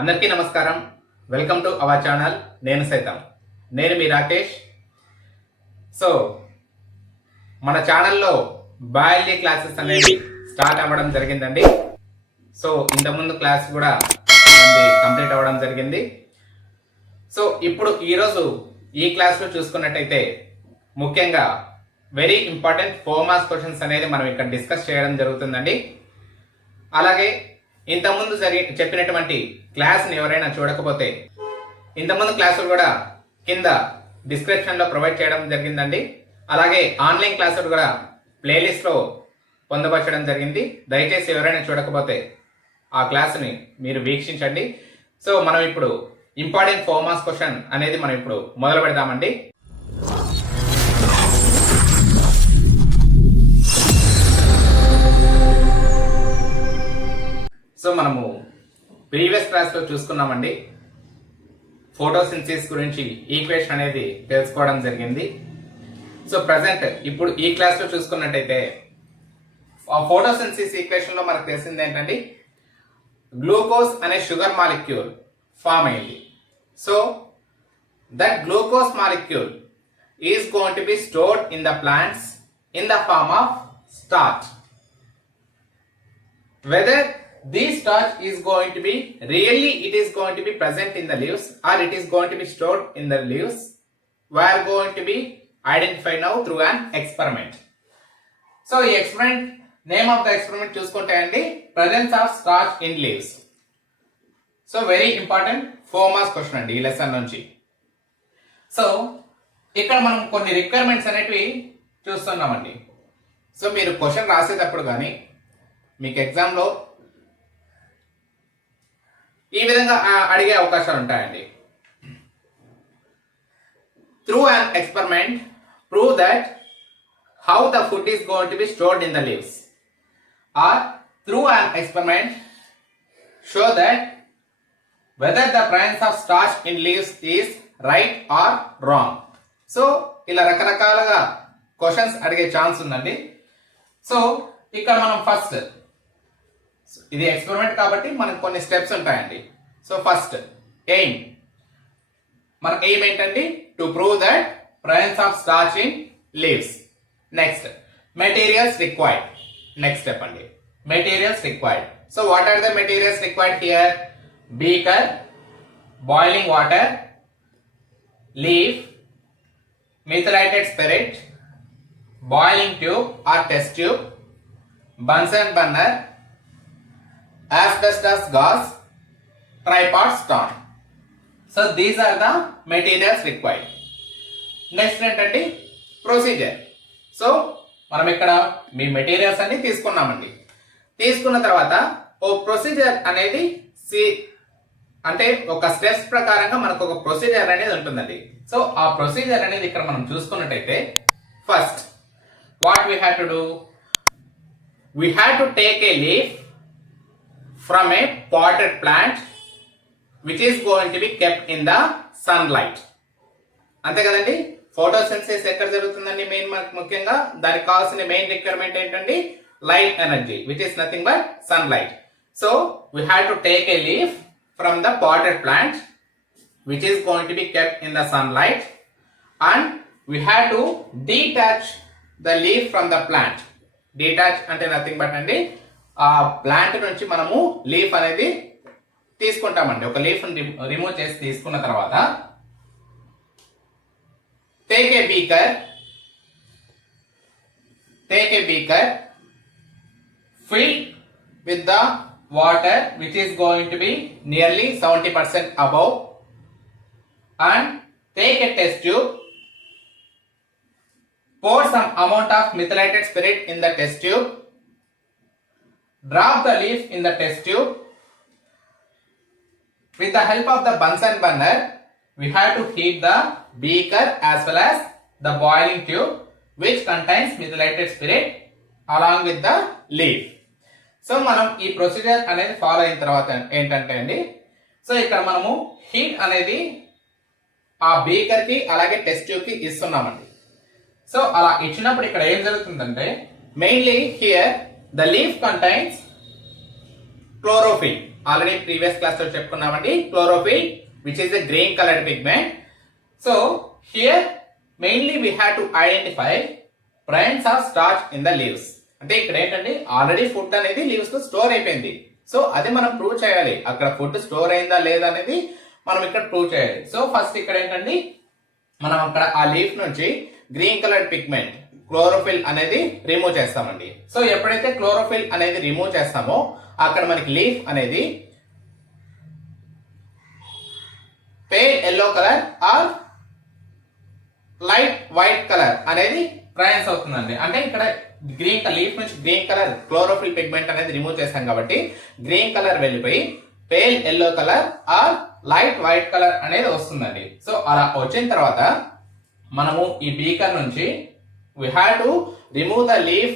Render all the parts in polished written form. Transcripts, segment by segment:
అందరికీ నమస్కారం. Welcome to our channel. నేను మీ రాకేష్. సో మన ఛానల్లో బయాలజీ క్లాసెస్ అనేవి స్టార్ట్ అవ్వడం జరిగిందండి. సో ఇంతకుముందు క్లాస్ కూడా కంప్లీట్ అవ్వడం జరిగింది. సో ఇప్పుడు ఈరోజు ఈ క్లాస్లో చూసుకున్నట్టయితే ముఖ్యంగా వెరీ ఇంపార్టెంట్ 4 మార్క్స్ క్వశ్చన్స్ అనేది మనం ఇక్కడ డిస్కస్ చేయడం జరుగుతుందండి. అలాగే ఇంతకుముందు చెప్పినటువంటి క్లాస్ని ఎవరైనా చూడకపోతే ఇంతకుముందు క్లాసులు కూడా కింద డిస్క్రిప్షన్లో ప్రొవైడ్ చేయడం జరిగిందండి. అలాగే ఆన్లైన్ క్లాసులు కూడా ప్లేలిస్ట్లో పొందపరచడం జరిగింది. దయచేసి ఎవరైనా చూడకపోతే ఆ క్లాస్ని మీరు వీక్షించండి. సో మనం ఇప్పుడు ఇంపార్టెంట్ 4 మార్క్స్ క్వశ్చన్ అనేది మనం ఇప్పుడు మొదలు పెడదామండి. సో మనము ప్రీవియస్ క్లాస్లో చూసుకున్నామండి, ఫోటోసింథసిస్ గురించి ఈక్వేషన్ అనేది తెలుసుకోవడం జరిగింది. సో ప్రజెంట్ ఇప్పుడు ఈ క్లాస్లో చూసుకున్నట్టయితే ఫోటోసింథసిస్ ఈక్వేషన్ లో మనకు తెలిసింది ఏంటంటే గ్లూకోజ్ అనే షుగర్ మాలిక్యూల్ ఫామ్ అయింది. So that glucose molecule is going to be stored in the plants in the form of starch. Whether this starch is going to be it is going to be present in the leaves or it is going to be stored in the leaves, we are going to be identified now through an experiment. So the experiment name of the experiment చూసుకుంటే అండి presence of starch in leaves. So very important 4 marks question అండి ఈ లెసన్ నుంచి. సో ఇక్కడ మనం కొన్ని రిక్వైర్మెంట్స్ అనేటివి చూస్తున్నామండి. సో మీరు క్వశ్చన్ రాసేటప్పుడు కానీ మీకు ఎగ్జామ్లో ఈ విధంగా అడిగే అవకాశాలు ఉంటాయండి. Through an experiment prove that how the food is going to be stored in the leaves, or through an experiment show that whether the presence of starch in leaves is right are wrong. So ఇలా రకరకాలుగా క్వశ్చన్స్ అడిగే ఛాన్స్ ఉందండి. సో ఇక్కడ మనం ఫస్ట్ ఇది ఎక్స్పెరిమెంట్ కాబట్టి మనకు కొన్ని స్టెప్స్ ఉంటాయండి. సో ఫస్ట్ ఎయిమ్, మన ఎయిమ్ ఏంటండి to prove that presence of starch in leaves. Next materials required, next step అండి materials required. So what are the materials required here? Beaker, boiling water, leaf, methylated spirit, boiling tube or test tube, Bunsen burner, asbestos gas, tripod stand. So these are the materials required. Next ఏంటంటే procedure. So మనం ఇక్కడ మీ మెటీరియల్స్ అన్ని తీసుకున్నామండి. తీసుకున్న తర్వాత ఓ ప్రొసీజర్ అనేది అంటే ఒక స్టెప్స్ ప్రకారంగా మనకు ఒక ప్రొసీజర్ అనేది ఉంటుందండి. సో ఆ ప్రొసీజర్ అనేది ఇక్కడ మనం చూసుకున్నట్టయితే first what we have to do, we had to take a leaf from a potted plant which is going to be kept in the sunlight. అంతే కదండి. ఫోటోసింథసిస్ ఎక్కడ జరుగుతుందండి? మెయిన్ ముఖ్యంగా దానికి కావాల్సిన మెయిన్ రిక్వైర్మెంట్ ఏంటండి? Light energy which is nothing but sunlight. So we had to take a leaf from the potted plant which is going to be kept in the sunlight and we had to detach the leaf from the plant. Detach అంటే nothing but అండి ఆ ప్లాంట్ నుంచి మనము లీఫ్ అనేది తీసుకుంటామండి. ఒక leaf remove చేసి తీసుకున్న తర్వాత take a beaker fill with the water which is going to B nearly 70% above and take a test tube. Pour some amount of methylated spirit in the test tube. Drop the leaf in the test tube. With the help of the Bunsen burner, we have to heat the beaker as well as the boiling tube which contains methylated spirit along with the leaf. So మనం ఈ ప్రొసీజర్ అనేది ఫాలో అయిన తర్వాత ఏంటంటే అండి, సో ఇక్కడ మనము హీట్ అనేది ఆ బీకర్ కి అలాగే టెస్ట్ ట్యూబ్ కి ఇస్తున్నామండి. సో అలా ఇచ్చినప్పుడు ఇక్కడ ఏం జరుగుతుందంటే mainly here the leaf contains chlorophyll. Already previous class లో చెప్పుకున్నామండి. Chlorophyll which is a green coloured pigment. So here mainly we have to identify presence of starch in the leaves. అంటే ఇక్కడ ఏంటంటే ఆల్రెడీ ఫుడ్ అనేది leaves లో store అయిపోయింది. సో అది మనం ప్రూవ్ చేయాలి, అక్కడ ఫుడ్ స్టోర్ అయిందా లేదా అనేది మనం ఇక్కడ ప్రూవ్ చేయాలి. సో ఫస్ట్ ఇక్కడ ఏంటంటే మనం అక్కడ ఆ లీఫ్ నుంచి గ్రీన్ కలర్డ్ పిగ్మెంట్ క్లోరోఫిల్ అనేది రిమూవ్ చేస్తామండి. సో ఎప్పుడైతే క్లోరోఫిల్ అనేది రిమూవ్ చేస్తామో అక్కడ మనకి లీఫ్ అనేది pale yellow colour or light white colour అనేది ప్రయాన్స్ అవుతుందండి. అంటే ఇక్కడ గ్రీన్ లీఫ్ నుంచి గ్రీన్ కలర్ క్లోరోఫిల్ పిగ్మెంట్ అనేది రిమూవ్ చేస్తాం కాబట్టి గ్రీన్ కలర్ వెళ్ళిపోయి pale yellow colour or light white colour అనేది వస్తుందండి. సో అలా వచ్చిన తర్వాత మనము ఈ బీకర్ నుంచి we have to remove the leaf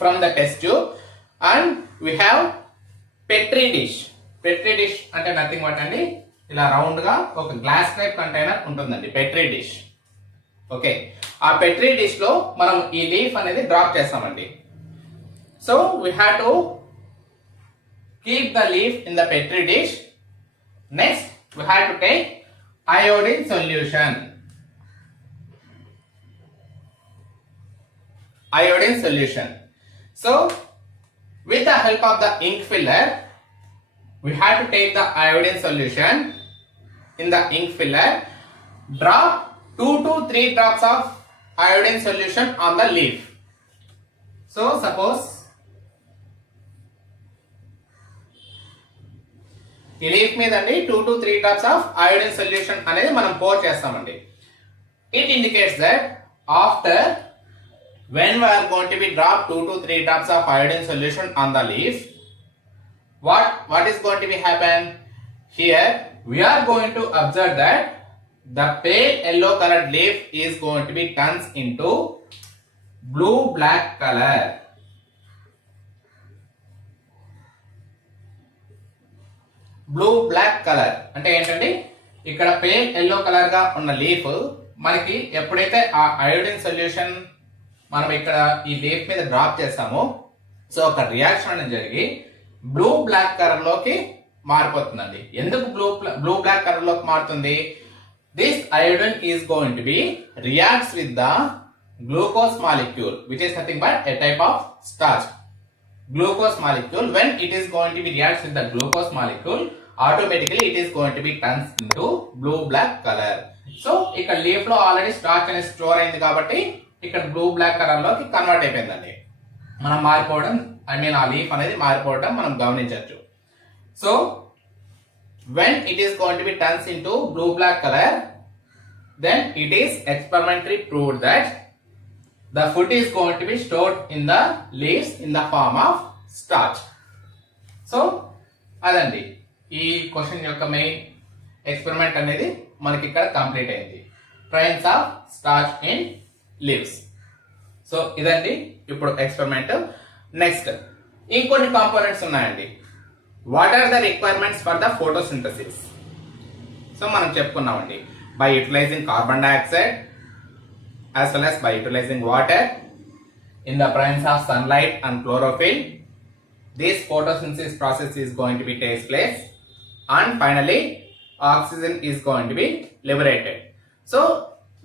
from the test tube and we have petri dish. Petri dish అంటే నథింగ్ బట్ అండి ఇలా రౌండ్ గా ఒక గ్లాస్ టైప్ కంటైనర్ ఉంటుందండి, పెట్రీ డిష్. ఓకే, ఆ పెట్రీ డిష్ లో మనం ఈ లీఫ్ అనేది డ్రాప్ చేస్తామండి. So we have to keep the leaf in the petri dish. Next we have to take iodine solution. Iodine solution. So with the help of the ink filler we have to take the iodine solution in the ink filler, drop 2 to 3 drops of iodine solution on the leaf. So suppose ఈ లీఫ్ మీద అండి 2 to 3 drops of iodine solution అనేది మనం పోర్ చేస్తామండి. It indicates that after when we are going to be drop 2 to 3 drops of iodine solution on the leaf, what is going to be happen? Here we are going to observe that the pale yellow colored leaf is going to be turns into blue black color. Blue black colour అంటే ఏంటంటే ఇక్కడ pale yellow colour గా ఉన్న లీఫ్ మనకి ఎప్పుడైతే ఆ iodine solution మనం ఇక్కడ ఈ లీఫ్ మీద డ్రాప్ చేస్తామో సో ఒక రియాక్షన్ అనేది జరిగి బ్లూ బ్లాక్ కలర్ లోకి మారిపోతుందండి. ఎందుకు బ్లూ బ్లాక్ కలర్ లోకి మారుతుంది? This iodine is going to B reacts with the glucose molecule which is nothing but a type of starch. Glucose molecule, when it is going to be reacts with the glucose molecule, automatically it is going to be turns into blue black color. So ఇక్కడ లీఫ్ లో already starch అనేది స్టోర్ అయింది కాబట్టి ఇక్కడ blue black colour లోకి కన్వర్ట్ అయిపోయిందండి. మనం మారిపోవడం ఆ లీఫ్ అనేది మారిపోవడం మనం గమనించవచ్చు. So when it is going to be turns into blue black color, then it is experimentally proved that the food is going to be stored in the leaves in the form of starch. So అదండి ఈ క్వశ్చన్ యొక్క main experiment అనేది మనకి ఇక్కడ complete అయింది. Traces of starch in leaves. So ఇదండి ఇప్పుడు experiment. Next ఇంకొన్ని కాంపోనెంట్స్ ఉన్నాయండి. What are the requirements for the photosynthesis? So మనం చెప్పుకున్నామండి, by utilising carbon dioxide as well as by utilizing water in the presence of sunlight and chlorophyll, this photosynthesis process is going to be takes place and finally oxygen is going to be liberated. So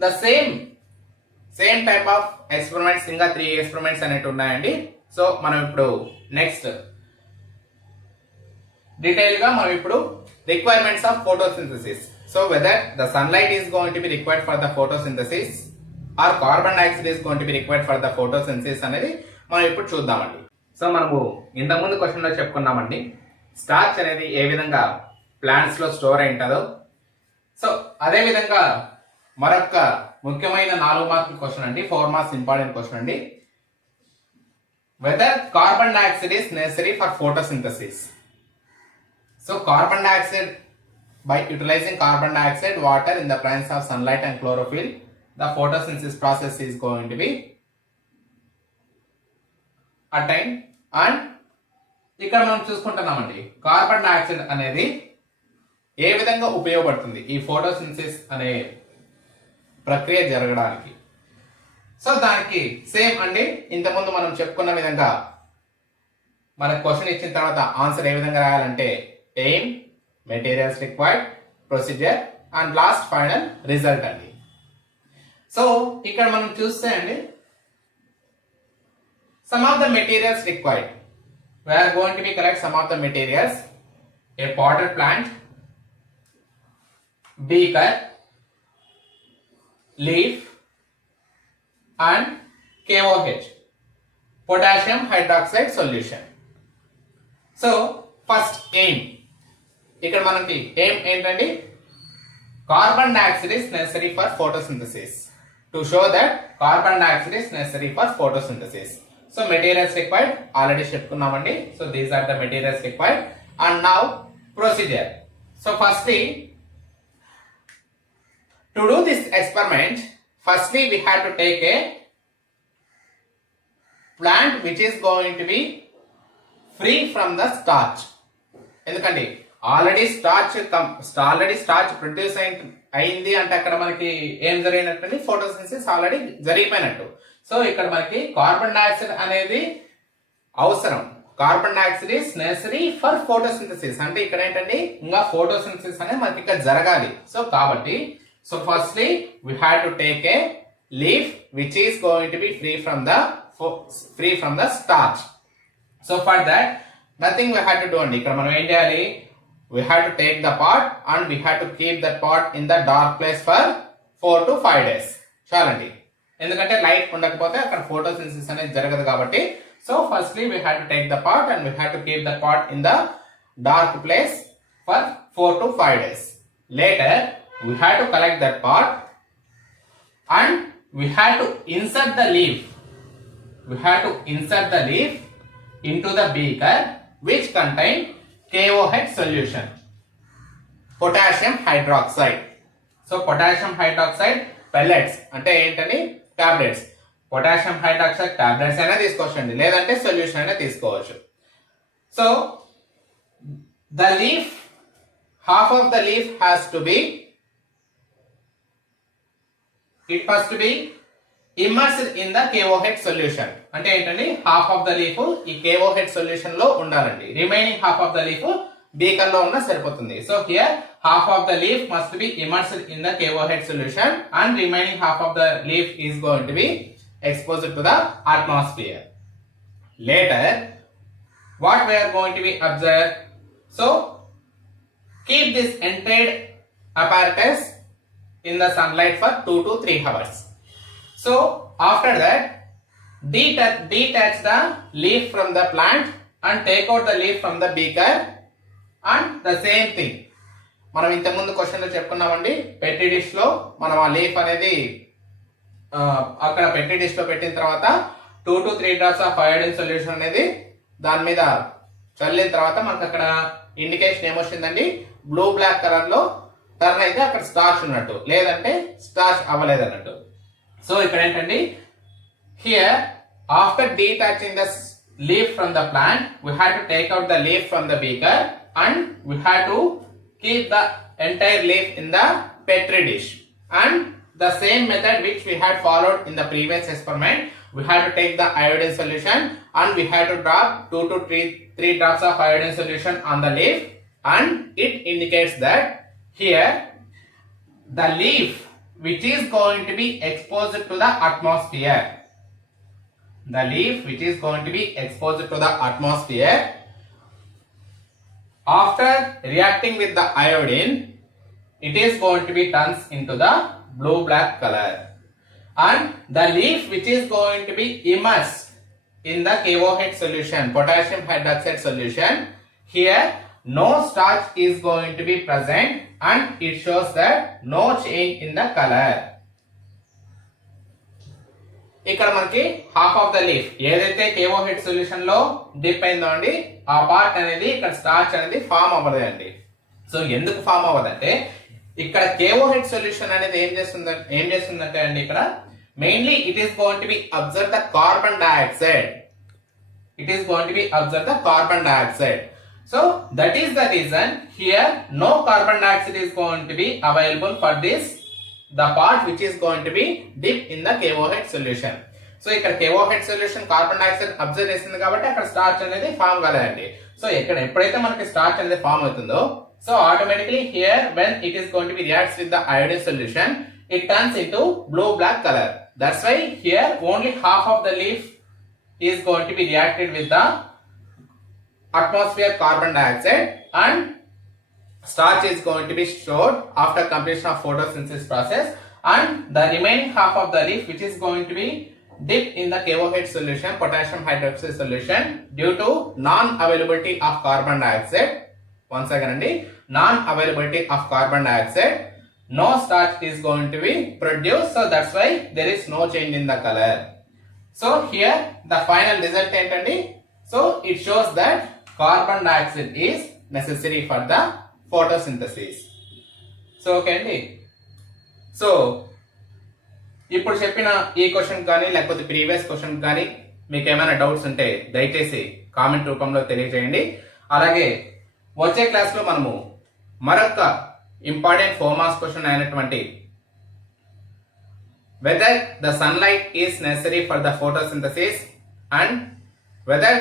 the same type of experiments ఇంకా 3 experiments అనేవి ఉన్నాయండి. సో మనం ఇప్పుడు next detail గా మనం ఇప్పుడు requirements of photosynthesis. So whether the sunlight is going to be required for the photosynthesis or carbon dioxide is going to be required for the photosynthesis అనేది మనం ఇప్పుడు చూద్దామండి. సో మనము ఇంతకుముందు క్వశ్చన్ లో చెప్పుకున్నామండి స్టార్చ్ అనేది ఏ విధంగా ప్లాంట్స్ లో స్టోర్ అయి ఉంటుందో. సో అదే విధంగా మరొక ముఖ్యమైన 4 మార్కుల క్వశ్చన్ అండి, 4 మార్క్స్ ఇంపార్టెంట్ క్వశ్చన్ అండి. Whether carbon dioxide is necessary for photosynthesis. So carbon dioxide, by utilizing carbon dioxide, water in the presence of sunlight and chlorophyll, the photosynthesis process is going to be attained. And ఇక్కడ మనం చూసుకుంటున్నామండి carbon dioxide అనేది ఏ విధంగా ఉపయోగపడుతుంది ఈ ఫోటోసింథసిస్ అనే ప్రక్రియ జరగడానికి. సో దానికి సేమ్ అండి ఇంతకుముందు మనం చెప్పుకున్న విధంగా మనకు క్వశ్చన్ ఇచ్చిన తర్వాత ఆన్సర్ ఏ విధంగా రాయాలంటే aim, materials required, procedure and last final result అండి. సో ఇక్కడ మనం చూస్తే అండి some of the materials required. We are going to be correct some of the materials: a potted plant, beaker, leaf and KOH, potassium hydroxide solution. So first aim, ఇక్కడ మనకి aim ఏంటండి, carbon dioxide is necessary for photosynthesis. To show that carbon dioxide is necessary for photosynthesis. So materials required already చెప్పుకున్నామండి. So these are the materials required. And now procedure. So firstly, to do this experiment, firstly we had to take a plant which is going to be free from the starch. ఎందుకండి already starch produce అయింది అంటే అక్కడ మనకి ఏం జరిగినట్టు, photosynthesis already జరిగిపోయినట్టు. సో ఇక్కడ మనకి కార్బన్ డైఆక్సైడ్ అనేది అవసరం. Carbon dioxide is necessary for photosynthesis. అంటే ఇక్కడ ఏంటండి, ఇంకా ఫోటోసింథసిస్ అనేది మనకి ఇక్కడ జరగాలి. సో కాబట్టి so firstly we had to take a leaf which is going to be free from the starch. So for that nothing we had to do అండి. ఇక్కడ మనం ఏం చేయాలి, we had to take the pot and we had to keep that pot in the dark place for 4 to 5 days. చాలండి, ఎందుకంటే లైట్ ఉండకపోతే అక్కడ ఫోటోసింథసిస్ అనేది జరగదు కాబట్టి. So firstly we had to take the pot and we had to keep the pot in the dark place for 4 to 5 days. Later we had to collect that pot and we had to insert the leaf. We had to insert the leaf into the beaker which contain KOH solution, potassium hydroxide. So potassium hydroxide pellets అంటే ఏంటని, tablets. Potassium hydroxide tablets అయినా తీసుకోవచ్చండి, లేదంటే సొల్యూషన్ అయినా తీసుకోవచ్చు. So the leaf, half of the leaf has to be immersed in the KOH solution. అంటే ఏంటండి, half of the leaf ఈ KOH solution లో ఉండాలండి, remaining half of the leaf beaker లో ఉన్న సరిపోతుంది. So here half of the leaf must be immersed in the KOH solution and remaining half of the leaf is going to be exposed to the atmosphere. Later what we are going to be observe, so keep this entire apparatus in the sunlight for 2 to 3 hours. So after that detach the leaf from the plant and take out the leaf from the beaker. And the same thing మనం ఇంతకుముందు క్వశ్చన్ లో చెప్పుకున్నామండి, పెట్టి డిష్ లో మనం ఆ లీఫ్ అనేది అక్కడ పెట్టి డిష్ లో పెట్టిన తర్వాత 2 to 3 డ్రాప్స్ ఆఫ్ అయోడిన్ సొల్యూషన్ అనేది దాని మీద చల్లిన తర్వాత మనకు అక్కడ ఇండికేషన్ ఏమొచ్చిందండి, బ్లూ బ్లాక్ కలర్ లో టర్న్ అయితే అక్కడ స్టార్చ్ ఉన్నట్టు, లేదంటే స్టార్చ్ అవ్వలేదు అన్నట్టు. సో ఇక్కడ ఏంటండి, here after detaching the leaf from the plant we had to take out the leaf from the beaker and we had to keep the entire leaf in the petri dish. And the same method which we had followed in the previous experiment, we had to take the iodine solution and we had to drop 2 to 3 drops of iodine solution on the leaf, and it indicates that here the leaf which is going to be exposed to the atmosphere, the leaf which is going to be exposed to the atmosphere after reacting with the iodine, it is going to be turns into the blue black color. And the leaf which is going to be immersed in the KOH solution, potassium hydroxide solution, here no starch is going to be present and it shows that no change in the color. ఇక్కడ మనకి half of the leaf ఏదైతే KOH solution లో డిప్ అయిందో అండి, ఆ పార్ట్ అనేది ఇక్కడ స్టార్చ్ అనేది ఫామ్ అవ్వదండి. సో ఎందుకు ఫామ్ అవ్వదంటే ఇక్కడ KOH సొల్యూషన్ అనేది ఏం చేస్తుందంటే అండి, ఇక్కడ mainly it is going to B observe the carbon dioxide. It is going to be observe the carbon dioxide. So that is the reason here no carbon dioxide is going to be available for this, the part which is going to be dipped in the KOH solution. So ఇక్కడ KOH solution carbon dioxide observe చేస్తుంది కాబట్టి అక్కడ స్టార్చ్ అనేది ఫామ్ కాలేదండి. సో ఇక్కడ ఎప్పుడైతే మనకి స్టార్చ్ అనేది ఫామ్ అవుతుందో so automatically here when it is going to B reacts with the iodine solution it turns into blue black color. That's why here only half of the leaf is going to be reacted with the atmosphere carbon dioxide and starch is going to be stored after completion of photosynthesis process, and the remaining half of the leaf which is going to be dipped in the KOH solution, potassium hydroxide solution, due to non-availability of carbon dioxide. Once again, non-availability of carbon dioxide, no starch is going to be produced, so that's why there is no change in the color. So here the final result entandi, so it shows that carbon dioxide is necessary for the photosynthesis. So okay andi, so ఇప్పుడు చెప్పిన ఈ క్వశ్చన్ కానీ లేకపోతే previous question కానీ మీకు ఏమైనా డౌట్స్ ఉంటే దయచేసి కామెంట్ రూపంలో తెలియజేయండి. అలాగే వచ్చే క్లాస్ లో మనము మరొక ఇంపార్టెంట్ 4 మార్క్స్ క్వశ్చన్ అయినటువంటి whether the sunlight is necessary for the photosynthesis and whether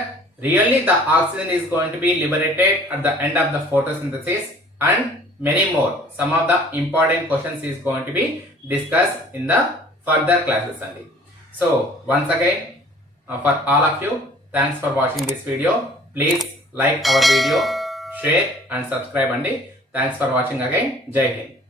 really the oxygen is going to be liberated at the end of the photosynthesis and many more. Some of the important questions is going to be discussed in the further classes only. So once again for all of you, thanks for watching this video. Please like our video, share and subscribe andi. Thanks for watching again. Jai Hind.